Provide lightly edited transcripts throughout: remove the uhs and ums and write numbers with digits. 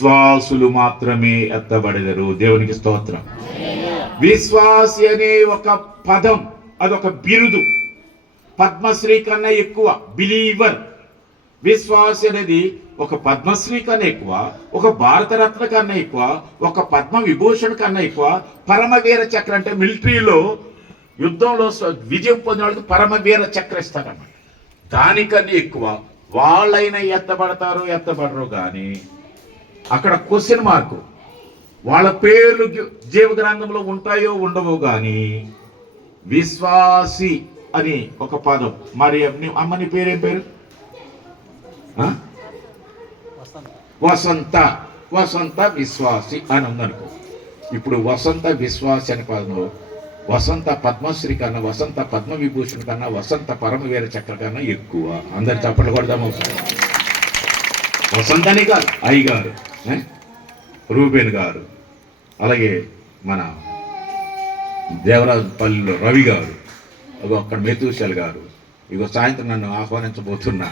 విశ్వాసులు మాత్రమే ఎత్తబడెదరు. దేవునికి స్తోత్రం. విశ్వాసి అనే ఒక పదం, అదొక బిరుదు. పద్మశ్రీ కన్నా ఎక్కువ బిలీవర్. విశ్వాసి అనేది ఒక పద్మశ్రీ కన్నా ఎక్కువ, ఒక భారతరత్న కన్నా ఎక్కువ, ఒక పద్మ విభూషణ్ కన్నా ఎక్కువ. పరమవీర చక్ర అంటే మిలిటరీలో యుద్ధంలో విజయం పొందిన వాళ్ళకి పరమవీర చక్ర ఇస్తారన్నమాట. దానికన్నా ఎక్కువ వాళ్ళైనా ఎత్తబడతారో ఎత్తబడరు. కానీ అక్కడ క్వశ్చన్ మార్కు. వాళ్ళ పేర్లు జీవ గ్రంథంలో ఉంటాయో ఉండవో. కానీ విశ్వాసి అని ఒక పదం. మరి అమ్మని పేరేం పేరు? వసంత. వసంత విశ్వాసి అని ఉందనుకో. ఇప్పుడు వసంత విశ్వాసి అని పదంలో వసంత పద్మశ్రీ కన్నా, వసంత పద్మ విభూషణ్ కన్నా, వసంత పరమవీర చక్ర కన్నా ఎక్కువ. అందరు చప్పట్లు కొడదాం ఒకసారి. వసంతని గారు, అయ్య గారు, రూబేన్ గారు, అలాగే మన దేవరాజపల్లిలో రవి గారు, అక్కడ మెతూషల్ గారు, ఇగో సాయంత్రం నన్ను ఆహ్వానించబోతున్నా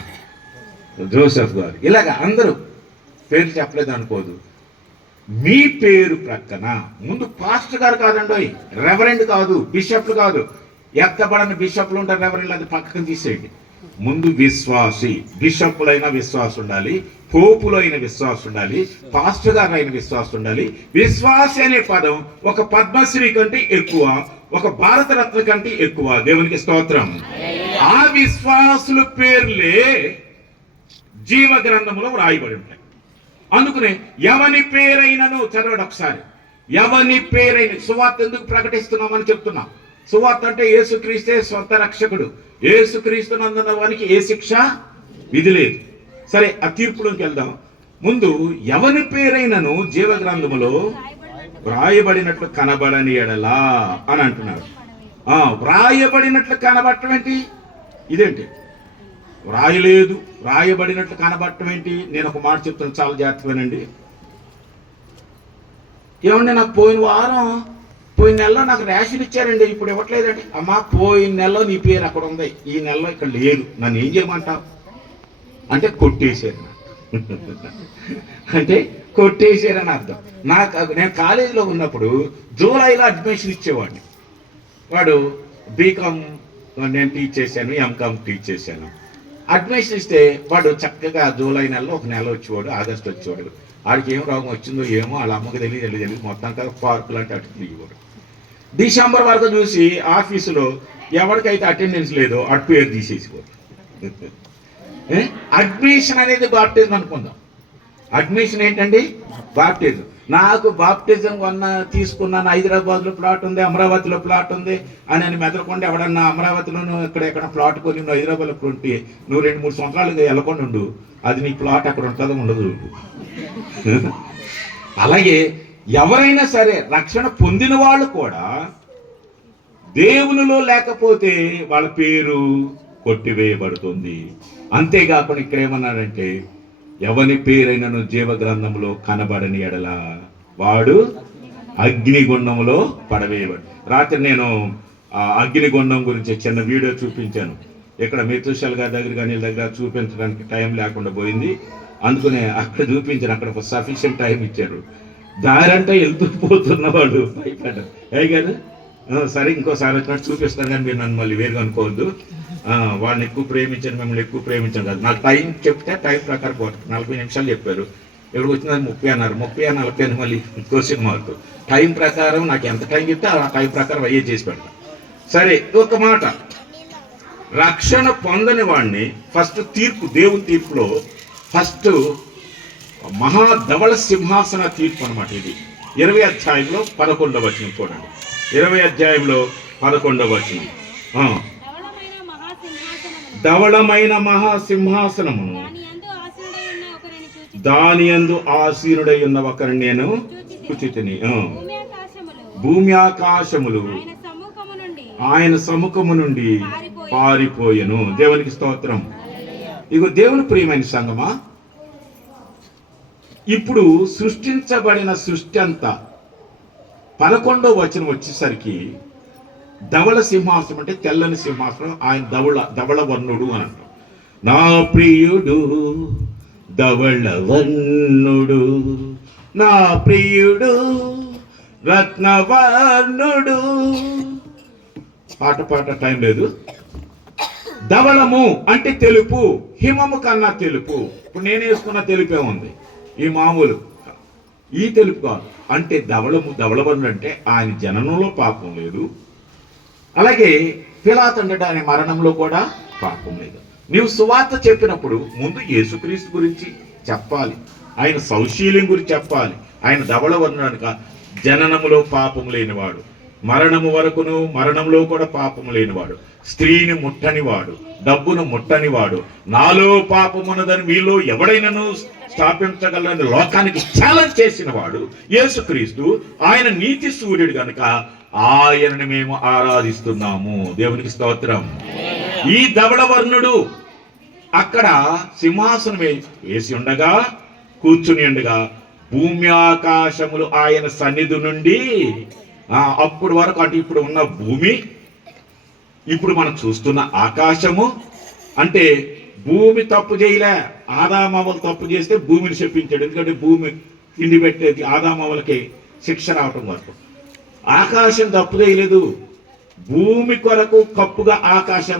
జోసెఫ్ గారు, ఇలాగ అందరూ పేర్లు చెప్పలేదు అనుకోదు. మీ పేరు ప్రక్కన ముందు పాస్టర్ గారు కాదండి, రెవరెండ్ కాదు, బిషప్లు కాదు. ఎత్తబడని బిషప్లు ఉంటారు, రెవరెండ్లు, అది పక్కన తీసేయండి. ముందు విశ్వాసి. బిషప్లైన విశ్వాసం ఉండాలి, పోపులైన విశ్వాసం ఉండాలి, పాస్టర్ గారు అయిన విశ్వాసం ఉండాలి. విశ్వాసి అనే పదం ఒక పద్మశ్రీ కంటే ఎక్కువ, ఒక భారతరత్న కంటే ఎక్కువ. దేవునికి స్తోత్రం. ఆ విశ్వాసుల పేర్లే జీవ గ్రంథంలో వ్రాయబడి ఉంటాయి. అందుకనే ఎవని పేరైనను చదవడం ఒకసారి. ఎవని పేరైన సువార్త ఎందుకు ప్రకటిస్తున్నామని చెప్తున్నా. సువార్త అంటే యేసుక్రీస్తే స్వంత రక్షకుడు. యేసుక్రీస్తు నందున్న వానికి ఏ శిక్ష విధి లేదు. సరే, ఆ తీర్పులోకి వెళ్దాం. ముందు ఎవని పేరైనను జీవ గ్రంథములో వ్రాయబడినట్లు కనబడని ఎడలా అని అంటున్నారు. వ్రాయబడినట్లు కనబడటం ఏంటి? ఇదేంటి? వ్రాయలేదు, వ్రాయబడినట్లు కనబడటం ఏంటి? నేను ఒక మాట చెప్తాను, చాలా జాగ్రత్తగానండి. ఏమండి, నాకు పోయిన నెలలో నాకు రేషన్ ఇచ్చారండి, ఇప్పుడు ఇవ్వట్లేదండి. అమ్మా, పోయిన నెలలో నీ పేరు అక్కడ ఉంది, ఈ నెలలో ఇక్కడ లేదు, నన్ను ఏం చేయమంటావు అంటే కొట్టేశారు. అంటే కొట్టేశారని అర్థం. నేను కాలేజీలో ఉన్నప్పుడు జూలైలో అడ్మిషన్ ఇచ్చేవాడిని. వాడు బీకామ్ నేను టీచ్ చేశాను, ఎంకామ్ టీచ్ చేశాను. అడ్మిషన్ ఇస్తే వాడు చక్కగా జూలై నెలలో ఒక నెల వచ్చేవాడు, ఆగస్టు వచ్చేవాడు. వాడికి ఏం రోగం వచ్చిందో ఏమో, వాళ్ళ అమ్మకి తెలియదు మొత్తం కదా పార్కులు అంటే అటు దిగేవాడు. డిసెంబర్ వరకు చూసి ఆఫీసులో ఎవరికైతే అటెండెన్స్ లేదో అటు పేరు తీసేసుకోడు. అడ్మిషన్ అనేది బాప్టిజం అనుకుందాం. అడ్మిషన్ ఏంటండి? బాప్టిజం. నాకు బాప్టిజం తీసుకున్నాను, హైదరాబాద్లో ప్లాట్ ఉంది, అమరావతిలో ప్లాట్ ఉంది అని మెదలకుండా ఎవడన్నా అమరావతిలోనూ ఎక్కడ ప్లాట్ కొని నువ్వు హైదరాబాద్లో ఉంటే నువ్వు 2-3 సంవత్సరాలు వెళ్ళకుండా ఉండు, అది నీ ప్లాట్ అక్కడ ఉంటుందో ఉండదు. అలాగే ఎవరైనా సరే రక్షణ పొందిన వాళ్ళు కూడా దేవునిలో లేకపోతే వాళ్ళ పేరు కొట్టివేయబడుతుంది. అంతేకాకుండా ఇక్కడ ఏమన్నాడంటే, ఎవని పేరైనను జీవ గ్రంథంలో కనబడని ఎడల వాడు అగ్నిగుండంలో పడవేయబడు. రాత్రి నేను అగ్నిగుండం గురించి చిన్న వీడియో చూపించాను. ఇక్కడ మెతుషల్ గారి దగ్గర కానీ దగ్గర చూపించడానికి టైం లేకుండా పోయింది. అందుకనే అక్కడ చూపించాను. అక్కడ ఒక సఫిషియంట్ టైం ఇచ్చారు. దారంటే వెళ్తూ పోతున్నవాడు భయపడ్డాడు. ఏ గారు సరే ఇంకోసారి వచ్చినట్టు చూపిస్తాను, కానీ మీరు నన్ను మళ్ళీ వేరుగా అనుకోవద్దు. వాళ్ళని ఎక్కువ ప్రేమించాను, మిమ్మల్ని ఎక్కువ ప్రేమించాను కాదు. నాకు టైం చెప్తే టైం ప్రకారం పోతుంది. 40 నిమిషాలు చెప్పారు, ఎక్కడికి వచ్చినది 30 అన్నారు. 30 40 అని మళ్ళీ క్వశ్చన్ మార్కు. టైం ప్రకారం నాకు ఎంత టైం చెప్తే ఆ టైం ప్రకారం అయ్యే చేసి పెడతాను. సరే, ఒక మాట. రక్షణ పొందని వాడిని ఫస్ట్ తీర్పు, దేవుని తీర్పులో ఫస్ట్ మహాధవళ సింహాసన తీర్పు అనమాట. ఇది 20వ అధ్యాయంలో 11వ వచనం చూడండి. 20వ అధ్యాయంలో 11వ వచనం. ధవళమైన మహాసింహాసనమును దాని యందు ఆసీనుడై ఉన్న ఒకరిని నేను చూచితిని. భూమి ఆకాశములు ఆయన సముఖము నుండి పారిపోయెను. దేవునికి స్తోత్రం. ఇగో దేవుని ప్రియమైన సంగమా, ఇప్పుడు సృష్టించబడిన సృష్టి అంతా 11వ వచనం వచ్చేసరికి ధవళ సింహాసనం అంటే తెల్లని సింహాసనం. ఆయన ధవళ వర్ణుడు అని అంటాం. నా ప్రియుడు ధవళ వర్ణుడు నా ప్రియుడు రత్నవర్ణుడు. పాట టైం లేదు. ధవళము అంటే తెలుపు, హిమము కన్నా తెలుపు. ఇప్పుడు నేను వేసుకున్న తెలుపే ఉంది, ఈ మామూలు ఈ తెలుపు కాదు. అంటే ధవళవర్ణుడు అంటే ఆయన జననంలో పాపం లేదు, అలాగే పిలాతు ఆయన మరణంలో కూడా పాపం లేదు. నీవు సువార్త చెప్పినప్పుడు ముందు యేసుక్రీస్తు గురించి చెప్పాలి, ఆయన సౌశీల్యం గురించి చెప్పాలి. ఆయన ధవళవర్ణుడు, జననములో పాపం లేనివాడు, మరణము వరకును మరణంలో కూడా పాపము లేనివాడు, స్త్రీని ముట్టనివాడు, డబ్బును ముట్టనివాడు, నాలో పాపమున్నదని మీలో ఎవడైనాను స్థాపించగలని లోకానికి ఛాలెంజ్ చేసిన వాడు యేసుక్రీస్తు. ఆయన నీతి సూర్యుడు కనుక ఆయనని మేము ఆరాధిస్తున్నాము. దేవునికి స్తోత్రం. ఈ ధవళవర్ణుడు అక్కడ సింహాసనం వేసి ఉండగా, కూర్చుని ఉండగా, భూమి ఆకాశములు ఆయన సన్నిధి నుండి, అప్పుడు వరకు అటు ఇప్పుడు ఉన్న భూమి, ఇప్పుడు మనం చూస్తున్న ఆకాశము, అంటే భూమి తప్పు చేయలే. ఆదామవ్వలు తప్పు చేస్తే భూమిని శపించాడు, ఎందుకంటే భూమి తిండి పెట్టేది ఆదామవ్వలకి శిక్ష రావటం వరకు. ఆకాశం తప్పు చేయలేదు, భూమి కొరకు కప్పుగా ఆకాశం